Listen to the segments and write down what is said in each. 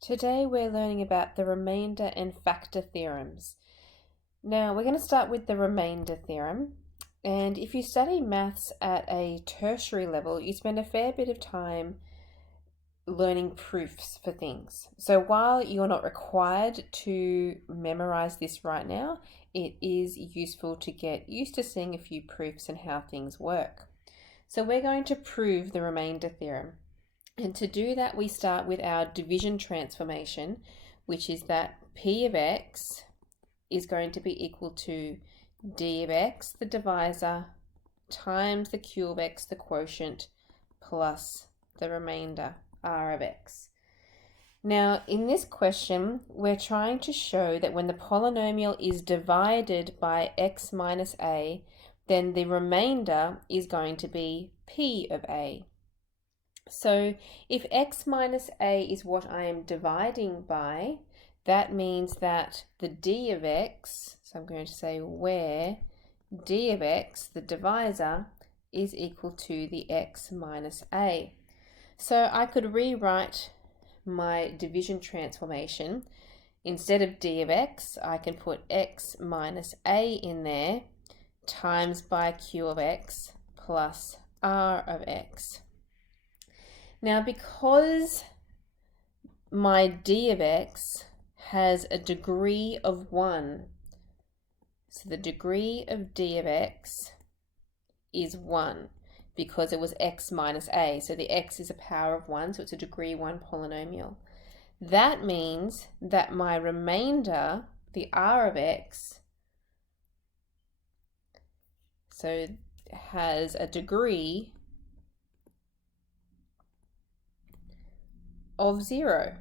Today we're learning about the remainder and factor theorems. Now we're going to start with the remainder theorem, and if you study maths at a tertiary level, you spend a fair bit of time learning proofs for things. So while you're not required to memorize this right now, it is useful to get used to seeing a few proofs and how things work. So we're going to prove the remainder theorem. And to do that, we start with our division transformation, which is that P of x is going to be equal to D of x, the divisor, times the Q of x, the quotient, plus the remainder, R of x. Now, in this question, we're trying to show that when the polynomial is divided by x minus a, then the remainder is going to be P of a. So if x minus a is what I am dividing by, that means that the d of x, so I'm going to say where d of x, the divisor, is equal to the x minus a. So I could rewrite my division transformation. Instead of d of x, I can put x minus a in there, times by q of x plus r of x. Now, because my d of x has a degree of 1, so the degree of d of x is 1 because it was x minus a, so the x is a power of 1, so it's a degree 1 polynomial. That means that my remainder, the r of x, so has a degree of 0,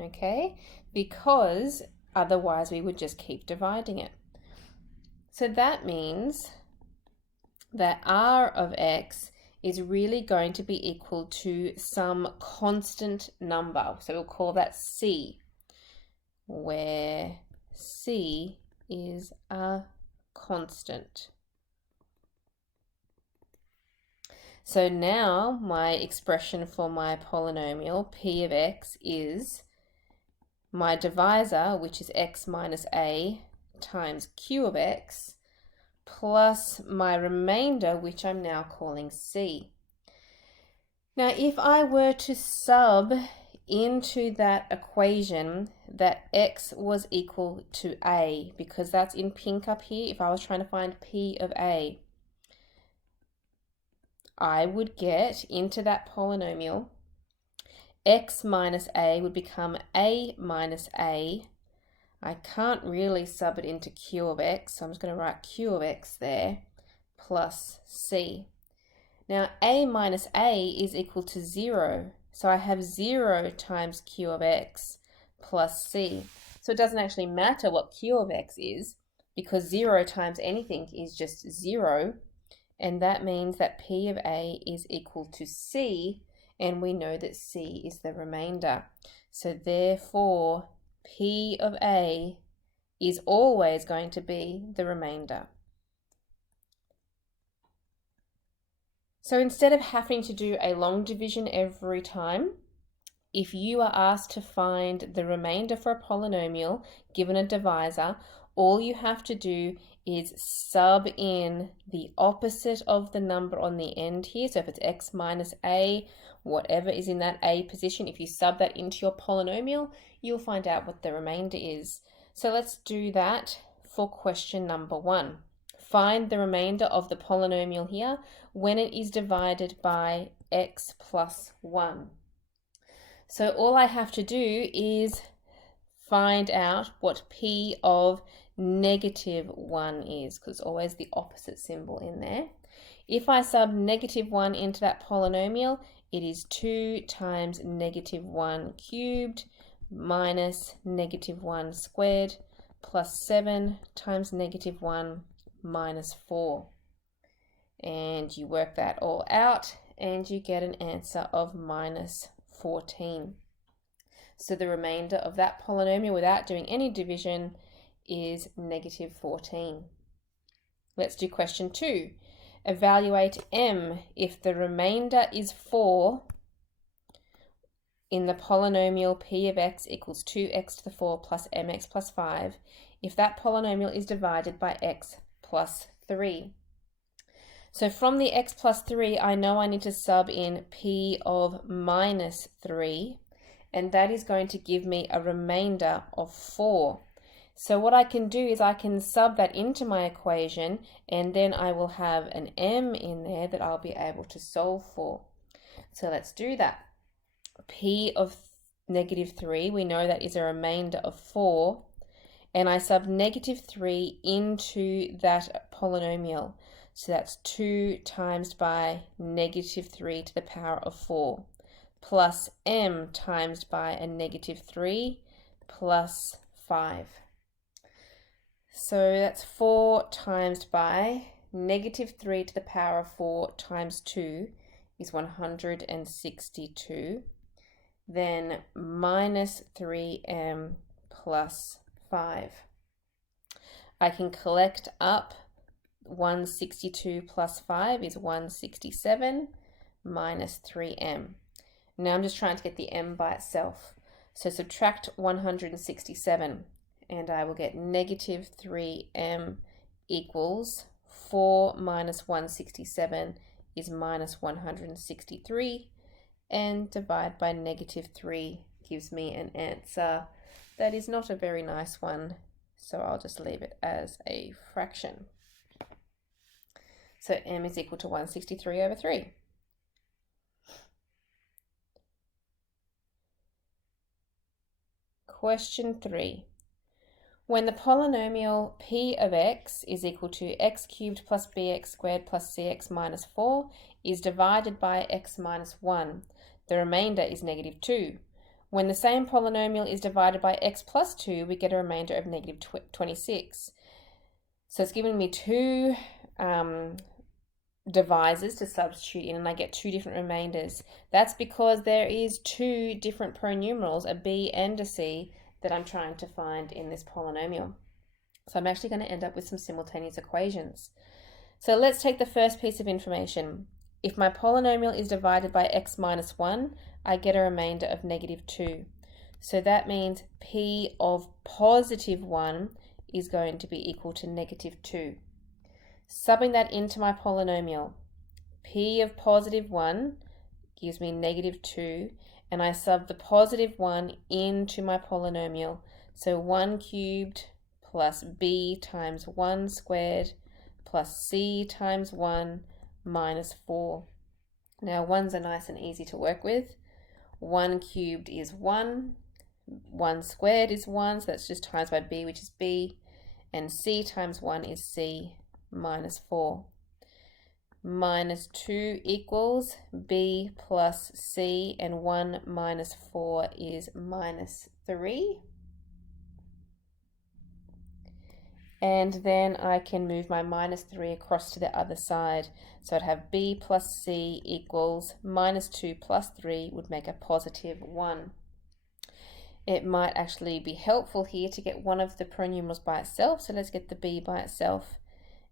okay, because otherwise we would just keep dividing it. So that means that r of x is really going to be equal to some constant number, so we'll call that c, where c is a constant. So now my expression for my polynomial, P of x, is my divisor, which is x minus a, times q of x, plus my remainder, which I'm now calling c. Now, if I were to sub into that equation that x was equal to a, because that's in pink up here, if I was trying to find P of a, I would get into that polynomial, x minus a would become a minus a. I can't really sub it into q of x, so I'm just going to write q of x there, plus c. Now, a minus a is equal to 0, so I have 0 times q of x plus c. So it doesn't actually matter what q of x is, because 0 times anything is just 0. And that means that P of a is equal to c, and we know that c is the remainder. So therefore, P of a is always going to be the remainder. So instead of having to do a long division every time, if you are asked to find the remainder for a polynomial given a divisor, all you have to do is sub in the opposite of the number on the end here. So if it's x minus a, whatever is in that a position, if you sub that into your polynomial, you'll find out what the remainder is. So let's do that for question number 1. Find the remainder of the polynomial here when it is divided by x plus 1. So all I have to do is find out what P of negative 1 is, because it's always the opposite symbol in there. If I sub negative 1 into that polynomial, it is 2 times negative 1 cubed minus negative 1 squared plus 7 times negative 1 minus 4. And you work that all out and you get an answer of minus 14. So the remainder of that polynomial without doing any division is negative 14. Let's do question 2. Evaluate m if the remainder is 4 in the polynomial p of x equals 2x to the 4 plus mx plus 5 if that polynomial is divided by x plus 3. So from the x plus 3, I know I need to sub in p of minus 3, and that is going to give me a remainder of 4. So what I can do is I can sub that into my equation, and then I will have an m in there that I'll be able to solve for. So let's do that. P of negative 3, we know that is a remainder of 4, and I sub negative 3 into that polynomial. So that's 2 times by negative 3 to the power of 4 plus m times by a negative 3 plus 5. So that's 4 times by negative 3 to the power of 4 times 2 is 162. Then minus 3m plus 5. I can collect up 162 plus 5 is 167 minus 3m. Now I'm just trying to get the m by itself. So subtract 167 and I will get negative 3m equals 4 minus 167 is minus 163, and divide by negative 3 gives me an answer that is not a very nice one, so I'll just leave it as a fraction. So m is equal to 163 over 3. Question 3. When the polynomial p of x is equal to x cubed plus bx squared plus cx minus 4 is divided by x minus 1, the remainder is negative 2. When the same polynomial is divided by x plus 2, we get a remainder of negative 26. So it's given me two divisors to substitute in, and I get two different remainders. That's because there is two different pronumerals, a b and a c, that I'm trying to find in this polynomial. So I'm actually going to end up with some simultaneous equations. So let's take the first piece of information. If my polynomial is divided by x minus 1, I get a remainder of negative 2. So that means p of positive 1 is going to be equal to negative 2. Subbing that into my polynomial, p of positive 1 gives me negative 2, and I sub the positive 1 into my polynomial. So 1 cubed plus b times 1 squared plus c times 1 minus 4. Now 1s are nice and easy to work with. 1 cubed is 1, 1 squared is 1, so that's just times by b, which is b, and c times 1 is c minus 4. Minus 2 equals b plus c, and 1 minus 4 is minus 3. And then I can move my minus 3 across to the other side. So I'd have b plus c equals minus 2 plus 3 would make a positive 1. It might actually be helpful here to get one of the pronumerals by itself. So let's get the b by itself,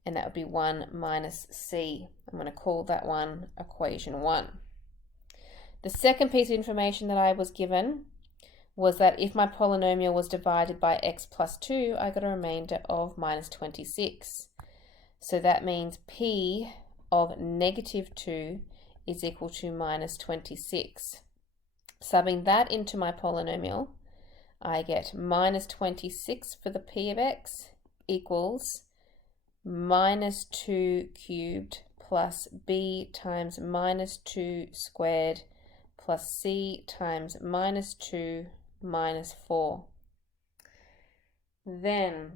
and that would be 1 minus c. I'm going to call that one equation 1. The second piece of information that I was given was that if my polynomial was divided by x plus 2, I got a remainder of minus 26. So that means p of negative 2 is equal to minus 26. Subbing that into my polynomial, I get minus 26 for the p of x equals minus 2 cubed plus b times minus 2 squared plus c times minus 2 minus 4. Then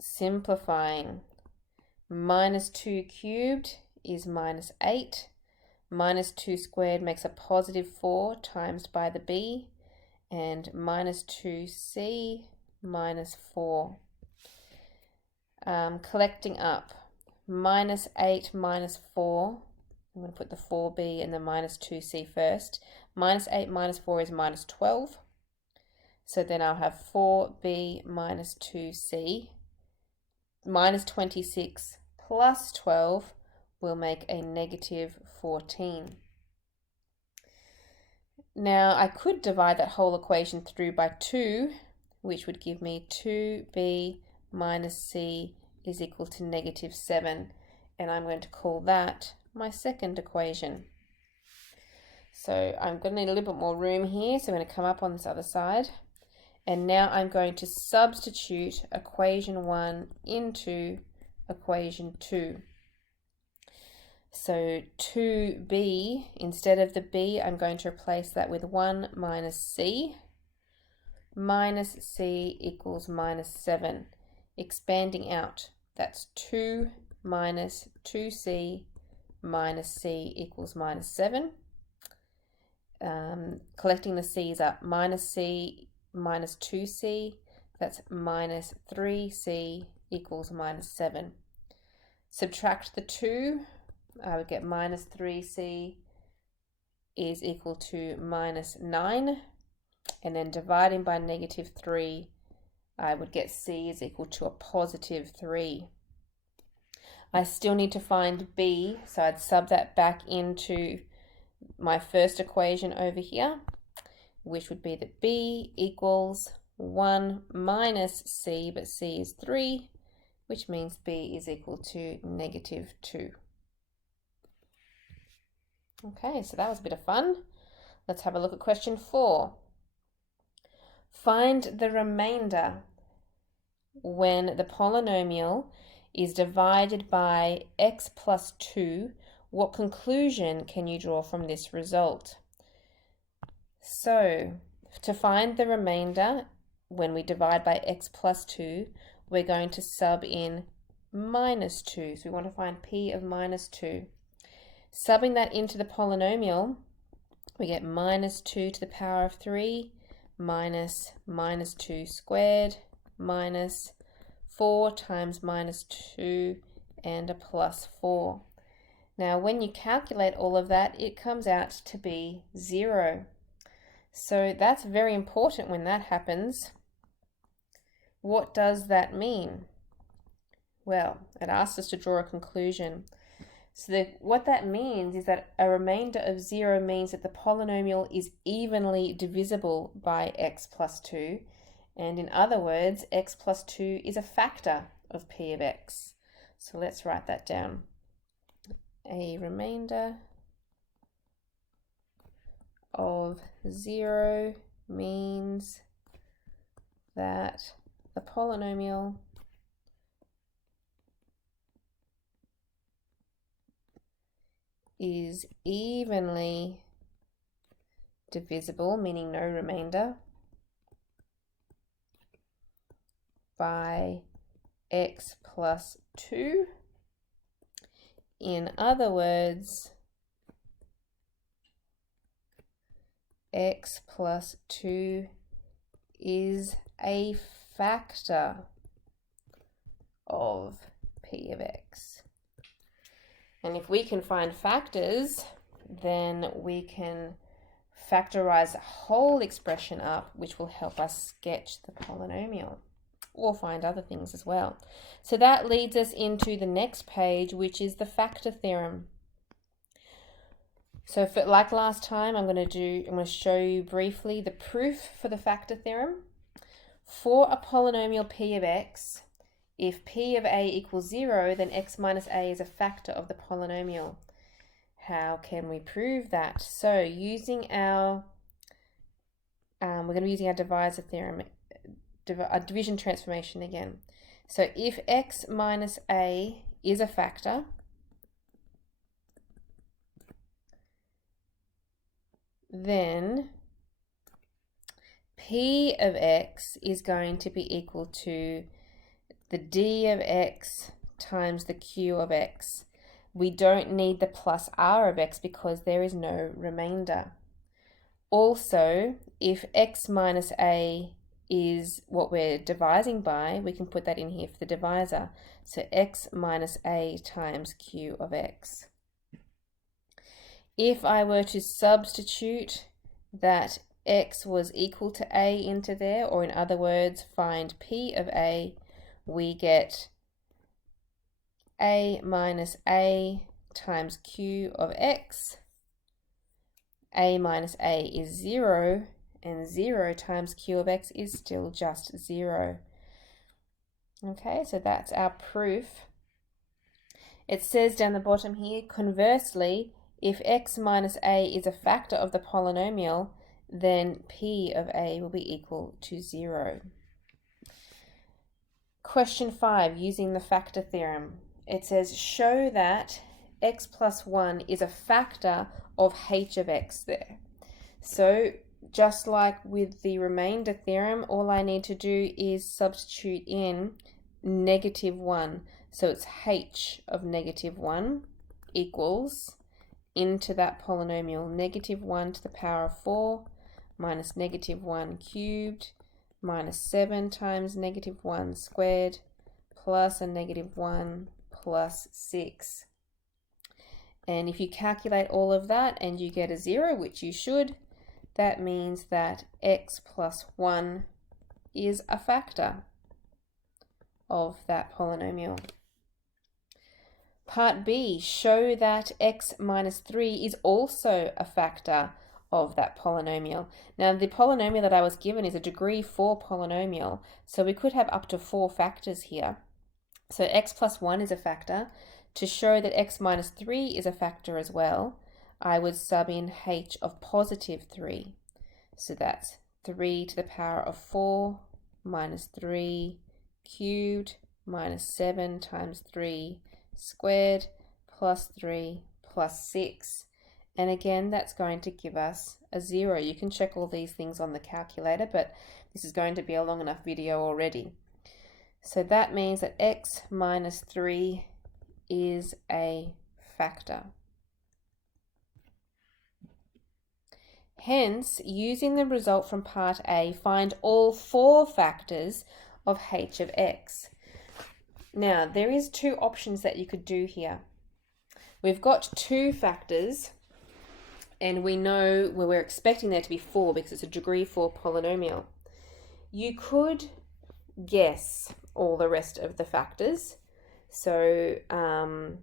simplifying, minus 2 cubed is minus 8, minus 2 squared makes a positive 4 times by the b, and minus 2c minus 4. Collecting up, minus 8 minus 4, I'm going to put the 4b and the minus 2c first. Minus 8 minus 4 is minus 12. So then I'll have 4b minus 2c. Minus 26 plus 12 will make a negative 14. Now I could divide that whole equation through by 2, which would give me 2b minus c is equal to negative 7, and I'm going to call that my second equation. So I'm going to need a little bit more room here, so I'm going to come up on this other side, and now I'm going to substitute equation 1 into equation 2. So 2b, instead of the b, I'm going to replace that with 1 minus c. Minus c equals minus 7. Expanding out, that's 2 minus 2c minus c equals minus 7. Collecting the c's up, minus c minus 2c, that's minus 3c equals minus 7. Subtract the 2, I would get minus 3c is equal to minus 9, and then dividing by negative 3, I would get c is equal to a positive 3. I still need to find b, so I'd sub that back into my first equation over here, which would be that b equals 1 minus c, but c is 3, which means b is equal to negative 2. Okay, so that was a bit of fun. Let's have a look at question 4. Find the remainder when the polynomial is divided by x plus 2. What conclusion can you draw from this result? So, to find the remainder when we divide by x plus 2, we're going to sub in minus 2. So we want to find p of minus 2. Subbing that into the polynomial, we get minus 2 to the power of 3 minus minus 2 squared minus 4 times minus 2 and a plus 4. Now when you calculate all of that, it comes out to be 0. So that's very important when that happens. What does that mean? Well, it asks us to draw a conclusion. So what that means is that a remainder of 0 means that the polynomial is evenly divisible by x plus 2. And in other words, x plus 2 is a factor of p of x. So let's write that down. A remainder of 0 means that the polynomial is evenly divisible, meaning no remainder, by x plus 2. In other words, x plus 2 is a factor of p of x. And if we can find factors, then we can factorize the whole expression up, which will help us sketch the polynomial, or find other things as well. So that leads us into the next page, which is the factor theorem. So like last time, I'm going to show you briefly the proof for the factor theorem. For a polynomial p of x, if p of a equals 0, then x minus a is a factor of the polynomial. How can we prove that? So using our, we're going to be using our divisor theorem, a division transformation again. So if x minus a is a factor, then p of x is going to be equal to the d of x times the q of x. We don't need the plus r of x because there is no remainder. Also, if x minus a is what we're divising by, we can put that in here for the divisor. So x minus a times q of x. If I were to substitute that x was equal to a into there, or in other words, find p of a, we get a minus a times q of x. a minus a is 0, and 0 times q of x is still just 0. Okay, so that's our proof. It says down the bottom here, conversely, if x minus a is a factor of the polynomial, then p of a will be equal to 0. Question 5, using the factor theorem. It says, show that x plus 1 is a factor of h of x there. So just like with the remainder theorem, all I need to do is substitute in -1. So it's h of -1 equals into that polynomial -1 to the power of 4 minus -1 cubed minus 7 times -1 squared plus a -1 plus 6. And if you calculate all of that and you get a 0, which you should, that means that x plus 1 is a factor of that polynomial. Part B, show that x minus 3 is also a factor of that polynomial. Now the polynomial that I was given is a degree 4 polynomial, so we could have up to 4 factors here. So x plus 1 is a factor. To show that x minus 3 is a factor as well, I would sub in h of positive 3. So that's 3 to the power of 4 minus 3 cubed minus 7 times 3 squared plus 3 plus 6. And again, that's going to give us a 0. You can check all these things on the calculator, but this is going to be a long enough video already. So that means that x minus 3 is a factor. Hence, using the result from part A, find all 4 factors of h of x. Now, there is 2 options that you could do here. We've got 2 factors, and we know well, we're expecting there to be 4 because it's a degree 4 polynomial. You could guess all the rest of the factors. So, an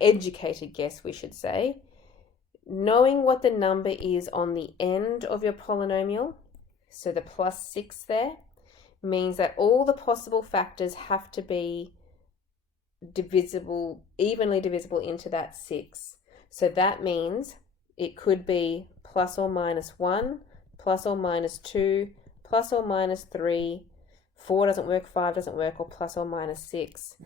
educated guess, we should say. Knowing what the number is on the end of your polynomial, so the plus 6 there, means that all the possible factors have to be divisible, evenly divisible into that 6. So that means it could be plus or minus 1, plus or minus 2, plus or minus 3, 4 doesn't work, 5 doesn't work, or plus or minus 6.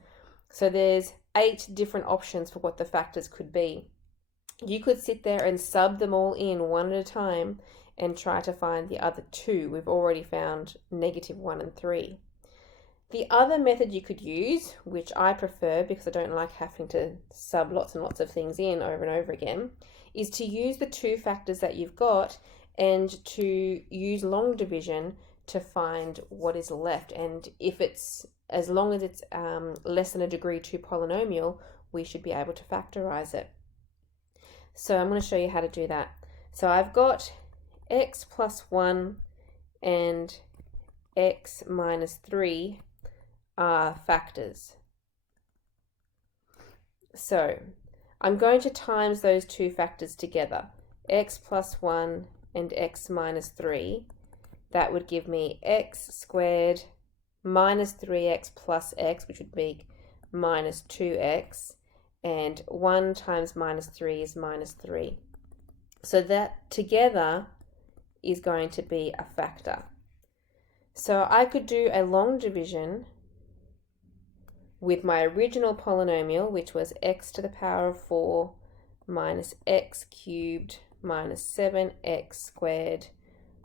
So there's 8 different options for what the factors could be. You could sit there and sub them all in one at a time and try to find the other 2. We've already found -1 and 3. The other method you could use, which I prefer because I don't like having to sub lots and lots of things in over and over again, is to use the 2 factors that you've got and to use long division to find what is left. And if it's, as long as it's less than a degree 2 polynomial, we should be able to factorize it. So I'm going to show you how to do that. So I've got x plus 1 and x minus 3 are factors. So I'm going to times those 2 factors together, x plus 1 and x minus 3. That would give me x squared minus 3x plus x, which would be minus 2x, and 1 times minus 3 is minus 3. So that together is going to be a factor. So I could do a long division with my original polynomial, which was x to the power of 4 minus x cubed minus 7x squared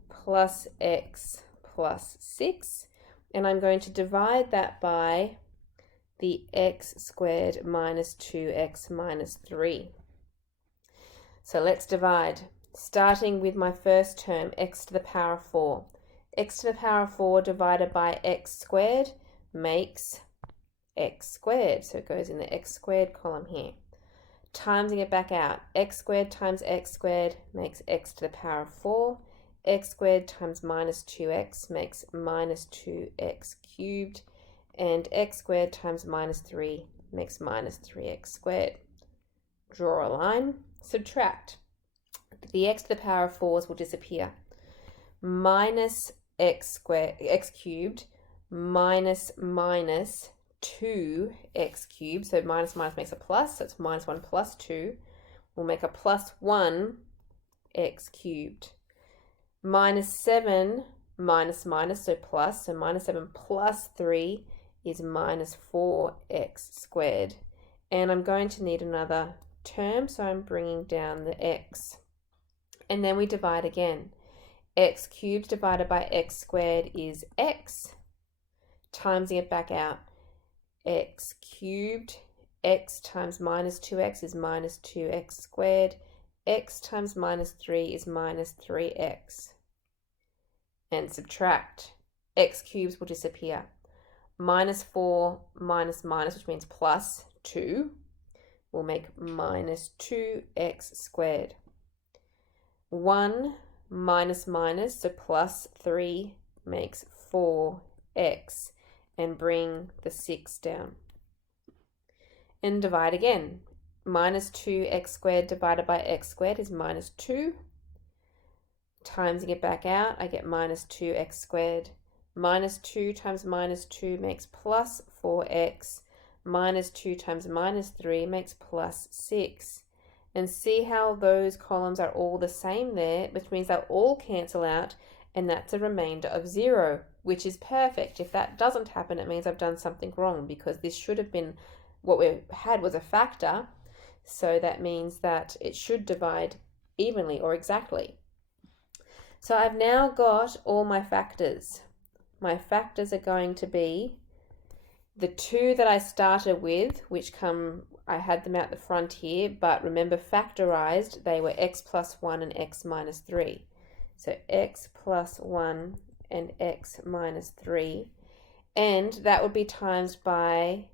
plus x plus 6. And I'm going to divide that by the x squared minus 2x minus 3. So let's divide. Starting with my first term, x to the power of 4. X to the power of 4 divided by x squared makes x squared. So it goes in the x squared column here. Timesing it back out. X squared times x squared makes x to the power of 4. X squared times minus 2x makes minus 2x cubed. And x squared times minus 3 makes minus 3x squared. Draw a line. Subtract. the x to the power of 4s will disappear. Minus x cubed minus 2x cubed. So minus minus makes a plus. So it's minus 1 plus 2. We'll make a plus 1 x cubed. Minus 7 minus minus, so plus. So minus 7 plus 3 is minus 4x squared. And I'm going to need another term, so I'm bringing down the x. And then we divide again. X cubed divided by x squared is x. Timesing it back out. X cubed, x times minus 2x is minus 2x squared. X times minus 3 is minus 3x. And subtract. X cubes will disappear. Minus 4 minus minus, which means plus 2, will make minus 2x squared. 1 minus minus, so plus 3 makes 4x, and bring the 6 down. And divide again. Minus 2x squared divided by x squared is minus 2. Timesing it back out, I get minus 2x squared. Minus 2 times minus 2 makes plus 4x. Minus 2 times minus 3 makes plus 6. And see how those columns are all the same there, which means they'll all cancel out, and that's a remainder of 0, which is perfect. If that doesn't happen, it means I've done something wrong, because this should have been, what we had was a factor, so that means that it should divide evenly or exactly. So I've now got all my factors. My factors are going to be the 2 that I started with, which I had them out the front here, but remember factorized, they were x plus 1 and x minus 3. So x plus 1 and x minus 3. And that would be times by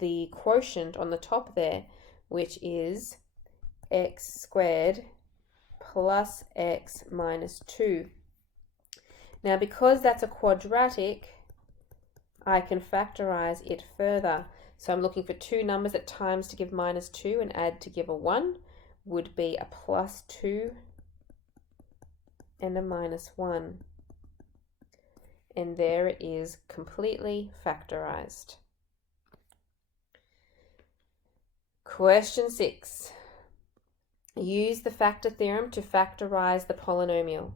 the quotient on the top there, which is x squared plus x minus 2. Now, because that's a quadratic, I can factorize it further. So I'm looking for two numbers that times to give minus 2 and add to give a 1 would be a plus 2 and a minus 1. And there it is, completely factorized. Question 6. Use the factor theorem to factorize the polynomial.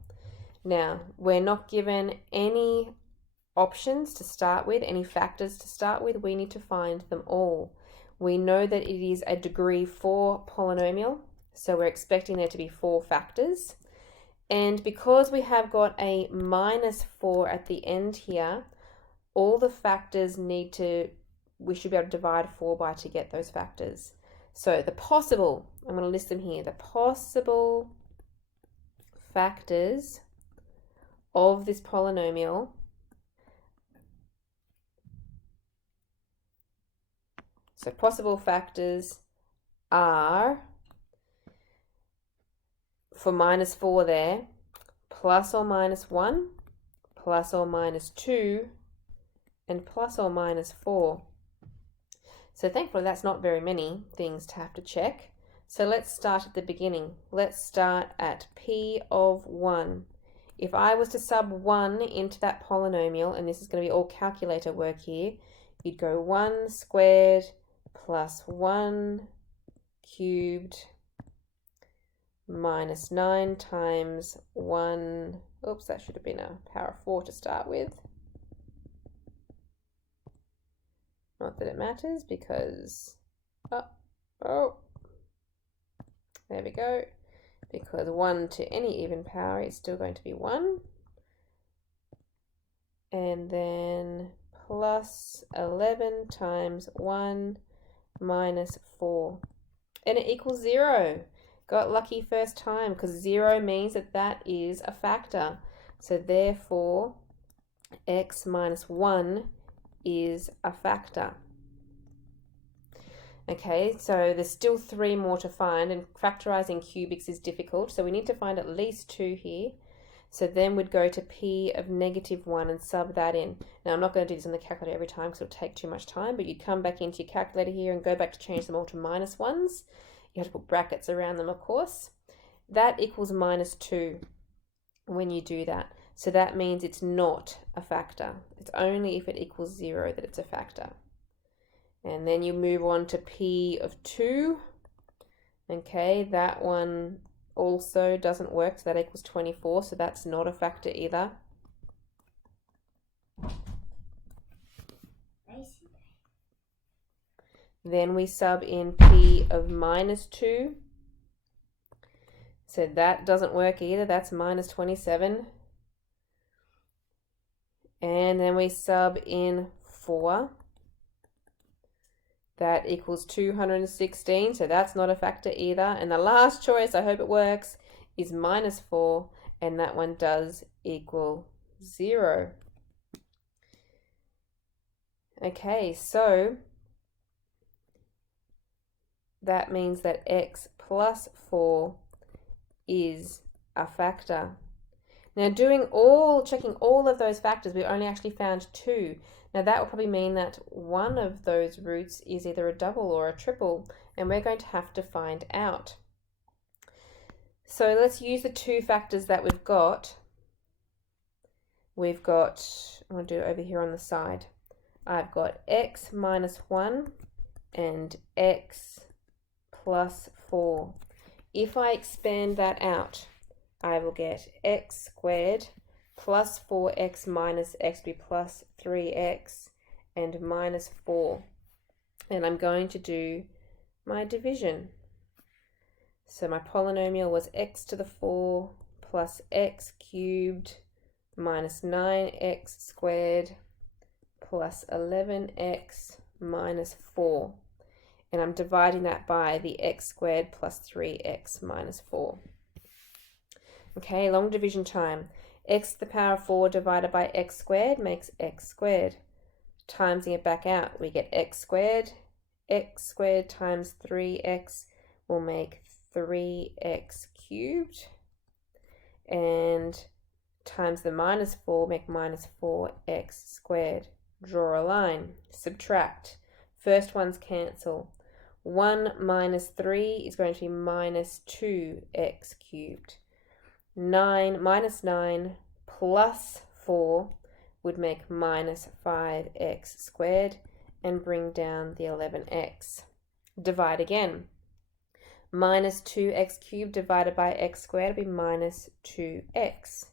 Now, we're not given any options to start with, any factors to start with. We need to find them all. We know that it is a degree 4 polynomial, so we're expecting there to be 4 factors. And because we have got a minus 4 at the end here, all the factors we should be able to divide 4 by to get those factors. So the possible, I'm going to list them here, the possible factors of this polynomial So possible factors are, for minus 4 there, plus or minus 1, plus or minus 2, and plus or minus 4. So thankfully that's not very many things to have to check. So let's start at the beginning. Let's start at P of 1. If I was to sub 1 into that polynomial, and this is going to be all calculator work here, you'd go 1 squared plus 1 cubed minus 9 times 1, oops, that should have been a power of 4 to start with. Not that it matters because, there we go. Because 1 to any even power is still going to be 1. And then plus 11 times 1 minus 4. And it equals 0. Got lucky first time because 0 means that that is a factor. So therefore, x minus 1 is a factor. Okay, so there's still 3 more to find, and factorizing cubics is difficult, so we need to find at least 2 here. So then we'd go to P of negative 1 and sub that in. Now I'm not going to do this on the calculator every time because it'll take too much time, but you'd come back into your calculator here and go back to change them all to minus 1s. You have to put brackets around them, of course. that equals minus 2 when you do that. So that means it's not a factor. It's only if it equals 0 that it's a factor. And then you move on to P of 2. Okay, that one also doesn't work, so that equals 24, so that's not a factor either. Then we sub in P of minus 2. So that doesn't work either, that's minus 27. And then we sub in 4. That equals 216, so that's not a factor either. And the last choice, I hope it works, is minus 4, and that one does equal 0. Okay, so that means that x plus 4 is a factor. Now checking all of those factors, we only actually found 2. Now that will probably mean that one of those roots is either a double or a triple, and we're going to have to find out. So let's use the 2 factors that we've got. I'm going to do it over here on the side. I've got x minus 1 and x plus 4. If I expand that out, I will get x squared plus 4x minus x be plus 3x and minus 4. And I'm going to do my division. So my polynomial was x to the 4 plus x cubed minus 9x squared plus 11x minus 4. And I'm dividing that by the x squared plus 3x minus 4. Okay, long division time. X to the power of 4 divided by x squared makes x squared. Timesing it back out, we get x squared. X squared times 3x will make 3x cubed. And times the minus 4 make minus 4x squared. Draw a line. Subtract. First ones cancel. 1 minus 3 is going to be minus 2x cubed. 9 minus 9 plus 4 would make minus 5x squared and bring down the 11x. Divide again. Minus 2x cubed divided by x squared will be minus 2x.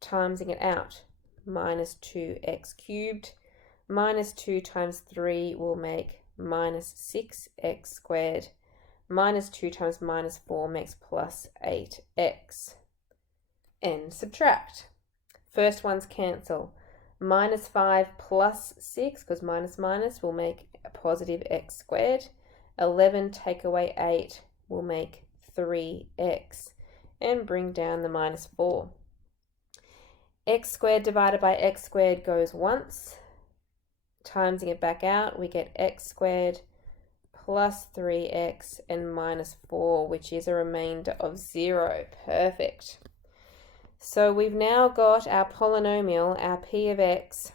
Timesing it out. Minus 2x cubed minus 2 times 3 will make minus 6x squared. Minus 2 times minus 4 makes plus 8x. And subtract. First ones cancel. Minus 5 plus 6, because minus minus will make a positive x squared. 11 take away 8 will make 3x. And bring down the minus 4. X squared divided by x squared goes once. Timesing it back out, we get x squared plus 3x and minus 4, which is a remainder of 0. Perfect. So we've now got our polynomial, our p of x.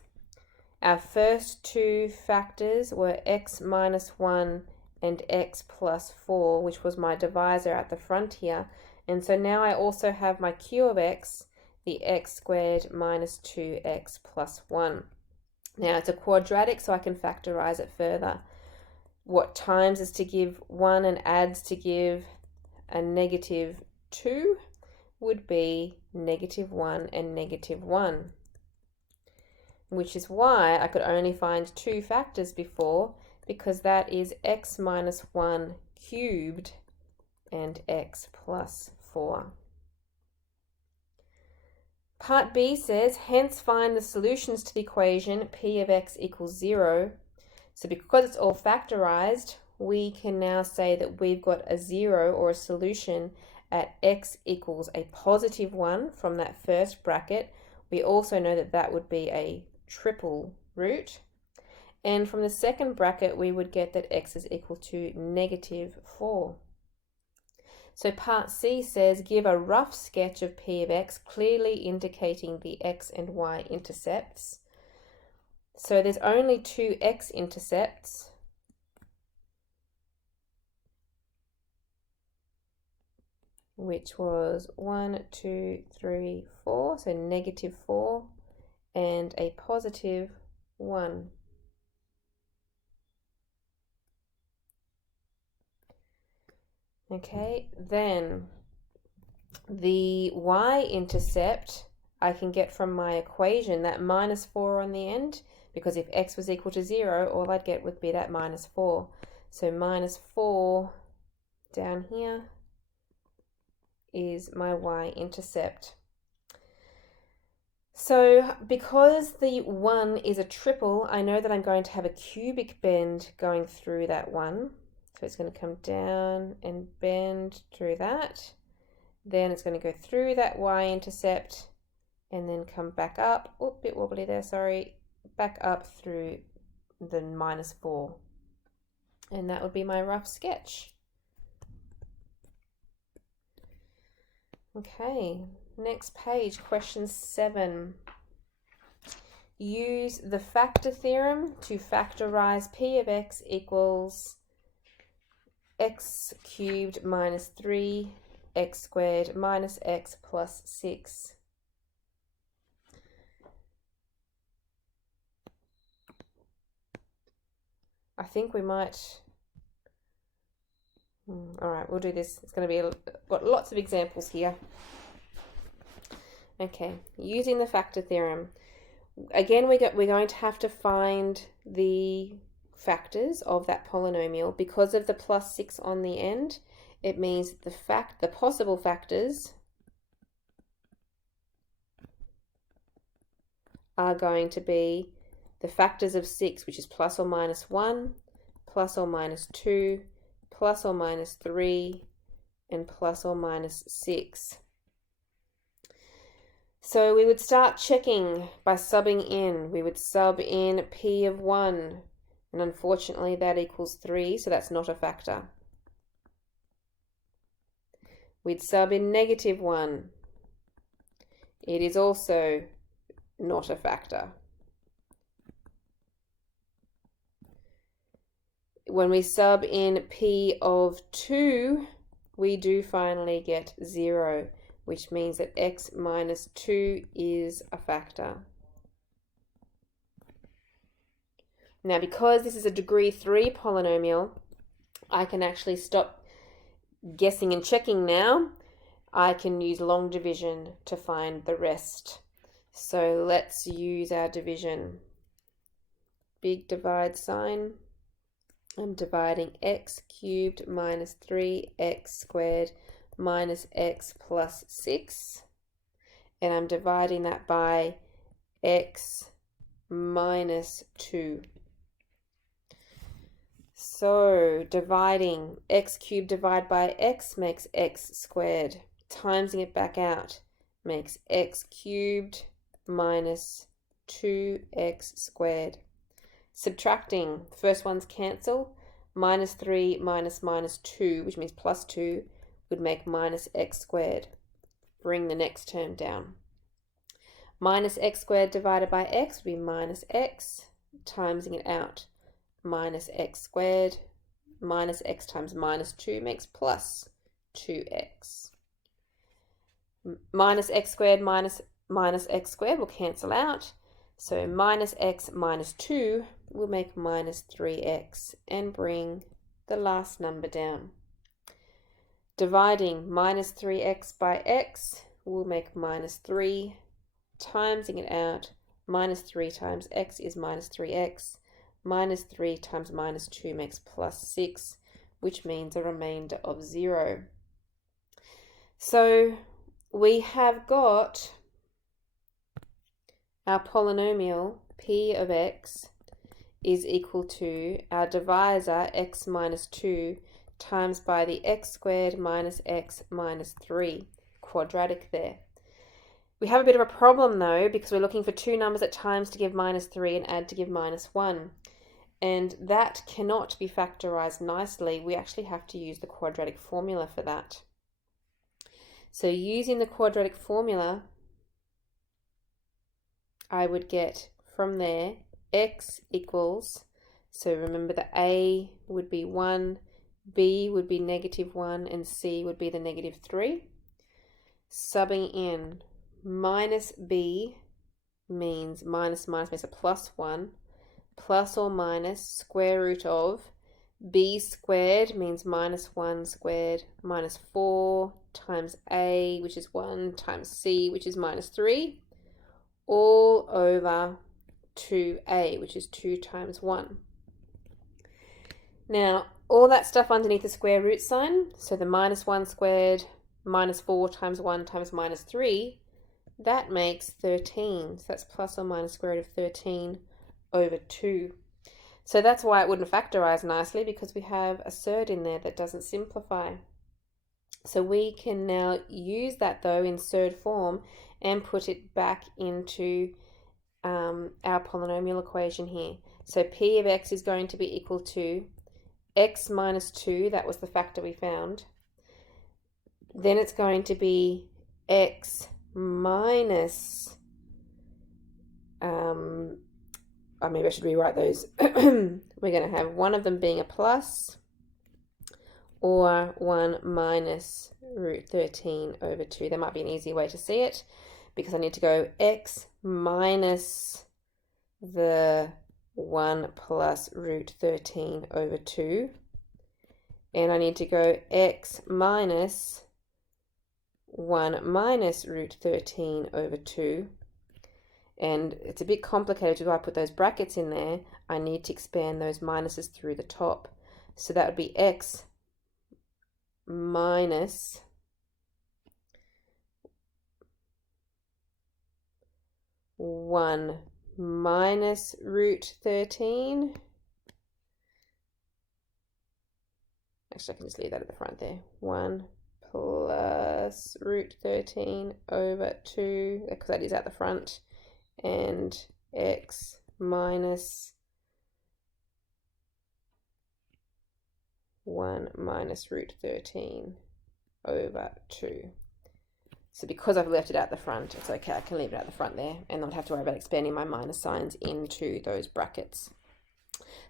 Our first 2 factors were x minus 1 and x plus 4, which was my divisor at the front here. And so now I also have my q of x, the x squared minus 2x plus 1. Now it's a quadratic, so I can factorize it further. What times is to give 1 and adds to give a negative 2 would be negative 1 and negative 1, which is why I could only find 2 factors before, because that is x minus 1 cubed and x plus 4. Part B says, hence find the solutions to the equation p of x equals 0. So because it's all factorized, we can now say that we've got a 0 or a solution at x equals a positive 1 from that first bracket. We also know that that would be a triple root. And from the second bracket, we would get that x is equal to negative 4. So part C says, give a rough sketch of p of x, clearly indicating the x and y intercepts. So there's only 2 x-intercepts. which was 1, 2, 3, 4, so negative 4, and a positive 1. Okay, then the y-intercept I can get from my equation, that minus 4 on the end, because if x was equal to 0, all I'd get would be that minus 4. So minus 4 down here is my y-intercept. So because the 1 is a triple, I know that I'm going to have a cubic bend going through that 1. So it's going to come down and bend through that. Then it's going to go through that y-intercept and then come back up. Oh, a bit wobbly there, sorry. Back up through the minus 4. And that would be my rough sketch. Okay, next page, question 7. Use the factor theorem to factorize p of x equals x cubed minus 3 x squared minus x plus 6. I think we might... all right, we'll do this. It's going to be got lots of examples here. Okay, using the factor theorem. Again, we're going to have to find the factors of that polynomial. Because of the plus 6 on the end, it means the possible factors are going to be the factors of 6, which is plus or minus 1, plus or minus 2, plus or minus 3, and plus or minus 6. So we would start checking by subbing in. We would sub in p of 1, and unfortunately that equals 3, so that's not a factor. We'd sub in negative 1. It is also not a factor. When we sub in p of 2, we do finally get 0, which means that x minus 2 is a factor. Now, because this is a degree 3 polynomial, I can actually stop guessing and checking now. I can use long division to find the rest. So let's use our division. Big divide sign. I'm dividing x cubed minus 3x squared minus x plus 6. And I'm dividing that by x minus 2. So dividing x cubed divided by x makes x squared. Timesing it back out makes x cubed minus 2x squared. Subtracting, the first ones cancel. Minus 3 minus minus 2, which means plus 2, would make minus x squared. Bring the next term down. Minus x squared divided by x would be minus x. Timesing it out. Minus x squared minus x times minus 2 makes plus 2x. Minus x squared minus x squared will cancel out. So minus x minus 2 will make minus 3x and bring the last number down. Dividing minus 3x by x will make minus 3. Timesing it out, minus 3 times x is minus 3x. Minus 3 times minus 2 makes plus 6, which means a remainder of 0. So we have got our polynomial p of x is equal to our divisor x minus 2 times by the x squared minus x minus 3. Quadratic there. We have a bit of a problem though, because we're looking for two numbers at times to give minus 3 and add to give minus 1. And that cannot be factorized nicely. We actually have to use the quadratic formula for that. So using the quadratic formula, I would get from there x equals, so remember the a would be 1, b would be -1, and c would be the -3. Subbing in, minus b means minus means a +1, plus or minus square root of b squared means -1 squared minus 4 times a, which is 1, times c, which is -3, all over 2a, which is 2 times 1. Now, all that stuff underneath the square root sign, so the -1 squared minus 4 times 1 times -3, that makes 13. So that's plus or minus square root of 13 over 2. So that's why it wouldn't factorize nicely, because we have a surd in there that doesn't simplify. So we can now use that, though, in surd form and put it back into our polynomial equation here. So p of x is going to be equal to x minus 2, that was the factor we found. Then it's going to be x minus, maybe I should rewrite those. We're going to have one of them being a plus, or 1 minus root 13 over 2. There might be an easy way to see it, because I need to go x minus the 1 plus root 13 over 2. And I need to go x minus 1 minus root 13 over 2. And it's a bit complicated to go. I put those brackets in there. I need to expand those minuses through the top. So that would be x minus 1 minus root 13. Actually, I can just leave that at the front there. 1 plus root 13 over 2, because that is at the front, and x minus 1 minus root 13 over 2. So because I've left it at the front, it's okay, I can leave it at the front there and not have to worry about expanding my minus signs into those brackets.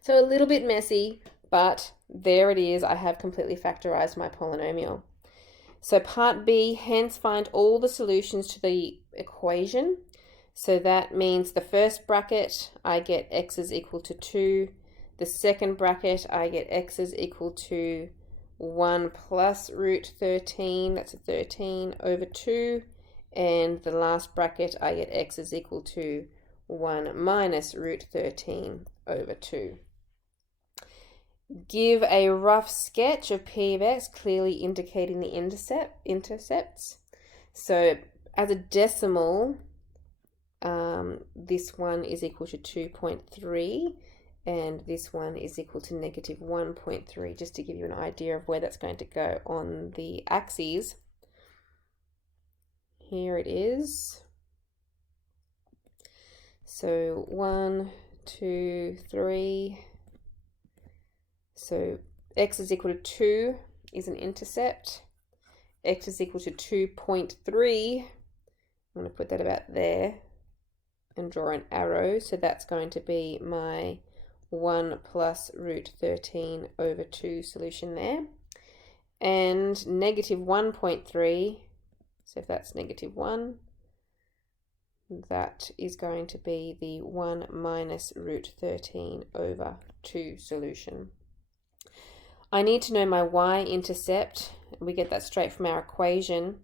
So a little bit messy, but there it is. I have completely factorized my polynomial. So part B, hence find all the solutions to the equation. So that means the first bracket, I get x is equal to 2. The second bracket, I get x is equal to 1 plus root 13, that's a 13 over 2. And the last bracket, I get x is equal to 1 minus root 13 over 2. Give a rough sketch of p of x, clearly indicating the intercepts. So as a decimal, this one is equal to 2.3, and this one is equal to -1.3, just to give you an idea of where that's going to go on the axes. Here it is. So 1, 2, 3. So x is equal to 2 is an intercept. X is equal to 2.3. I'm going to put that about there and draw an arrow. So that's going to be my 1 plus root 13 over 2 solution there. And -1.3, so if that's -1, that is going to be the 1 minus root 13 over 2 solution. I need to know my y-intercept. We get that straight from our equation.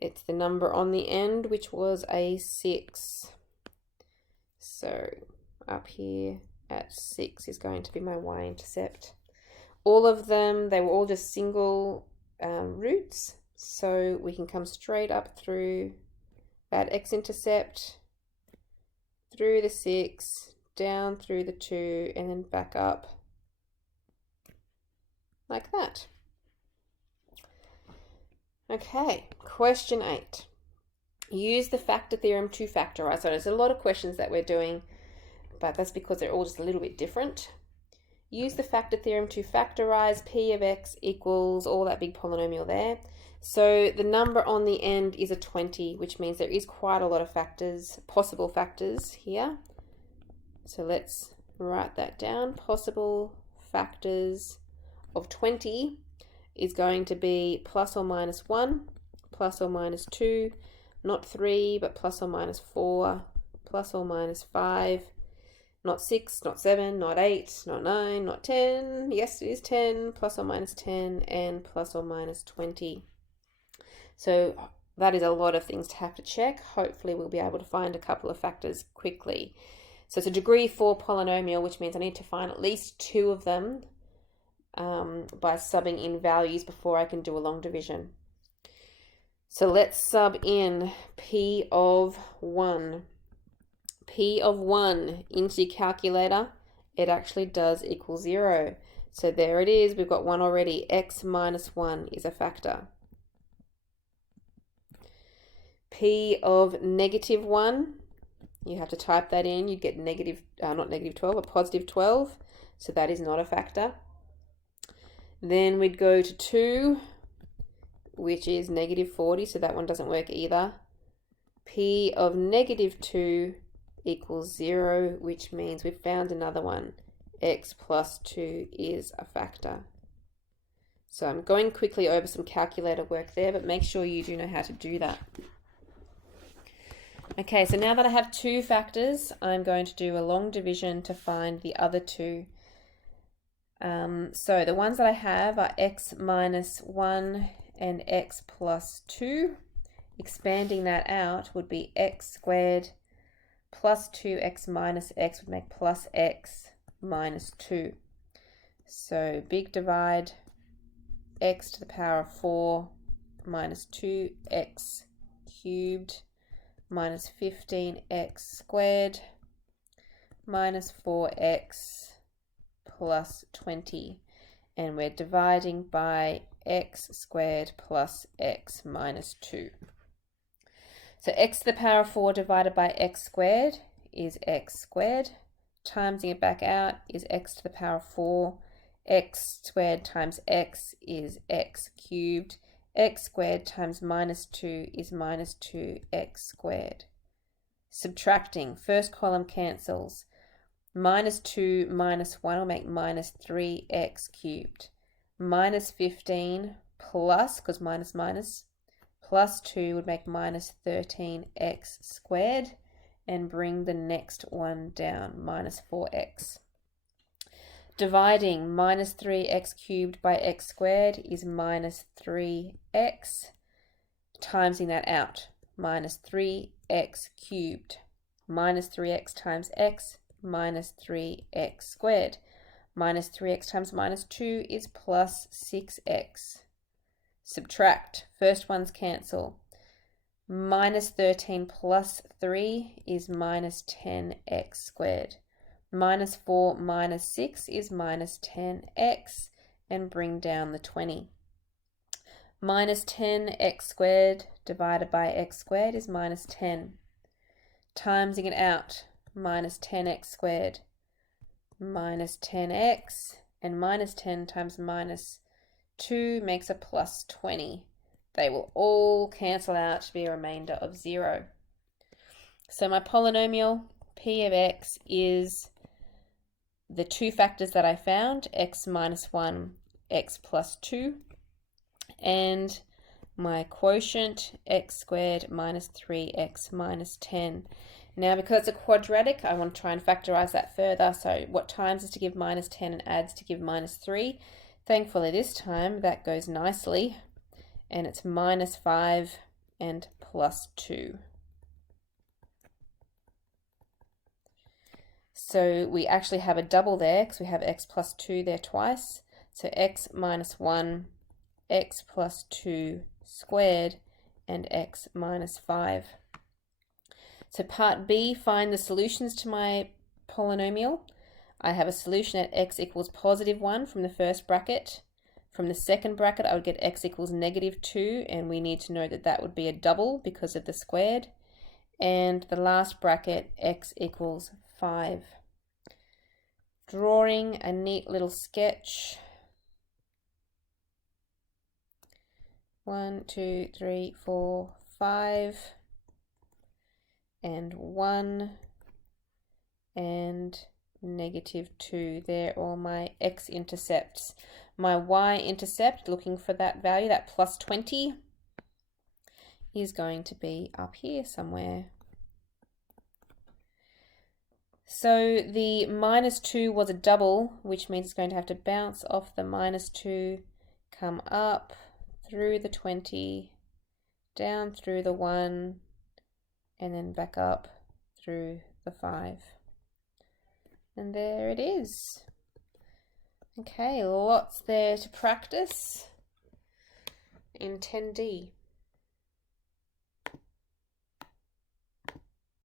It's the number on the end, which was a 6. So up here at 6 is going to be my y-intercept. All of them, they were all just single roots, so we can come straight up through that x-intercept, through the 6, down through the 2, and then back up like that. Okay, question 8. Use the factor theorem to factorize. So there's a lot of questions that we're doing, but that's because they're all just a little bit different. Use the factor theorem to factorize p of x equals all that big polynomial there. So the number on the end is a 20, which means there is quite a lot of factors, possible factors here. So let's write that down. Possible factors of 20 is going to be plus or minus 1, plus or minus 2, not 3, but plus or minus 4, plus or minus 5, not 6, not 7, not 8, not 9, not 10, yes it is 10, plus or minus 10, and plus or minus 20. So that is a lot of things to have to check. Hopefully we'll be able to find a couple of factors quickly. So it's a degree 4 polynomial, which means I need to find at least 2 of them by subbing in values before I can do a long division. So let's sub in P of 1. P of 1 into your calculator, it actually does equal 0. So there it is, we've got 1 already. X minus 1 is a factor. P of negative 1, you have to type that in, you'd get not negative 12, a positive 12. So that is not a factor. Then we'd go to 2, which is negative 40, so that one doesn't work either. P of negative 2 equals 0, which means we've found another one. X plus 2 is a factor. So I'm going quickly over some calculator work there, but make sure you do know how to do that. Okay, so now that I have 2 factors, I'm going to do a long division to find the other 2. So the ones that I have are x minus 1 and x plus 2. Expanding that out would be x squared plus 2x minus x would make plus x minus 2. So big divide, x to the power of 4 minus 2x cubed minus 15x squared minus 4x plus 20, and we're dividing by x squared plus x minus 2. So x to the power of 4 divided by x squared is x squared. Timesing it back out is x to the power of 4. X squared times x is x cubed. X squared times minus 2 is minus 2x squared. Subtracting, first column cancels. Minus 2 minus 1 will make minus 3x cubed. Minus 15 plus, because minus minus, plus 2 would make minus 13x squared, and bring the next one down, minus 4x. Dividing, minus 3x cubed by x squared is minus 3x. Timesing that out, minus 3x cubed. Minus 3x times x, minus 3x squared. Minus 3x times minus 2 is plus 6x. Subtract, first ones cancel. Minus 13 plus 3 is minus 10x squared. Minus 4 minus 6 is minus 10x, and bring down the 20. Minus 10x squared divided by x squared is minus 10. Timesing it out, minus 10x squared, minus 10x, and minus 10 times minus 2 makes a plus 20. They will all cancel out to be a remainder of 0. So my polynomial p of x is the 2 factors that I found, x minus 1, x plus 2, and my quotient, x squared minus 3x minus 10. Now, because it's a quadratic, I want to try and factorize that further. So what times is to give minus 10 and adds to give minus 3. Thankfully, this time that goes nicely, and it's minus 5 and plus 2. So we actually have a double there because we have x plus 2 there twice. So x minus 1, x plus 2 squared, and x minus 5. So part B, find the solutions to my polynomial. I have a solution at x equals positive 1 from the first bracket. From the second bracket, I would get x equals negative 2, and we need to know that that would be a double because of the squared. And the last bracket, x equals 5. Drawing a neat little sketch. 1, 2, 3, 4, 5, and 1, and negative 2. They're all my x-intercepts. my y-intercept, looking for that value, that plus 20, is going to be up here somewhere. So the minus 2 was a double, which means it's going to have to bounce off the minus 2, come up through the 20, down through the 1, and then back up through the 5. And there it is. Okay, lots there to practice in 10D.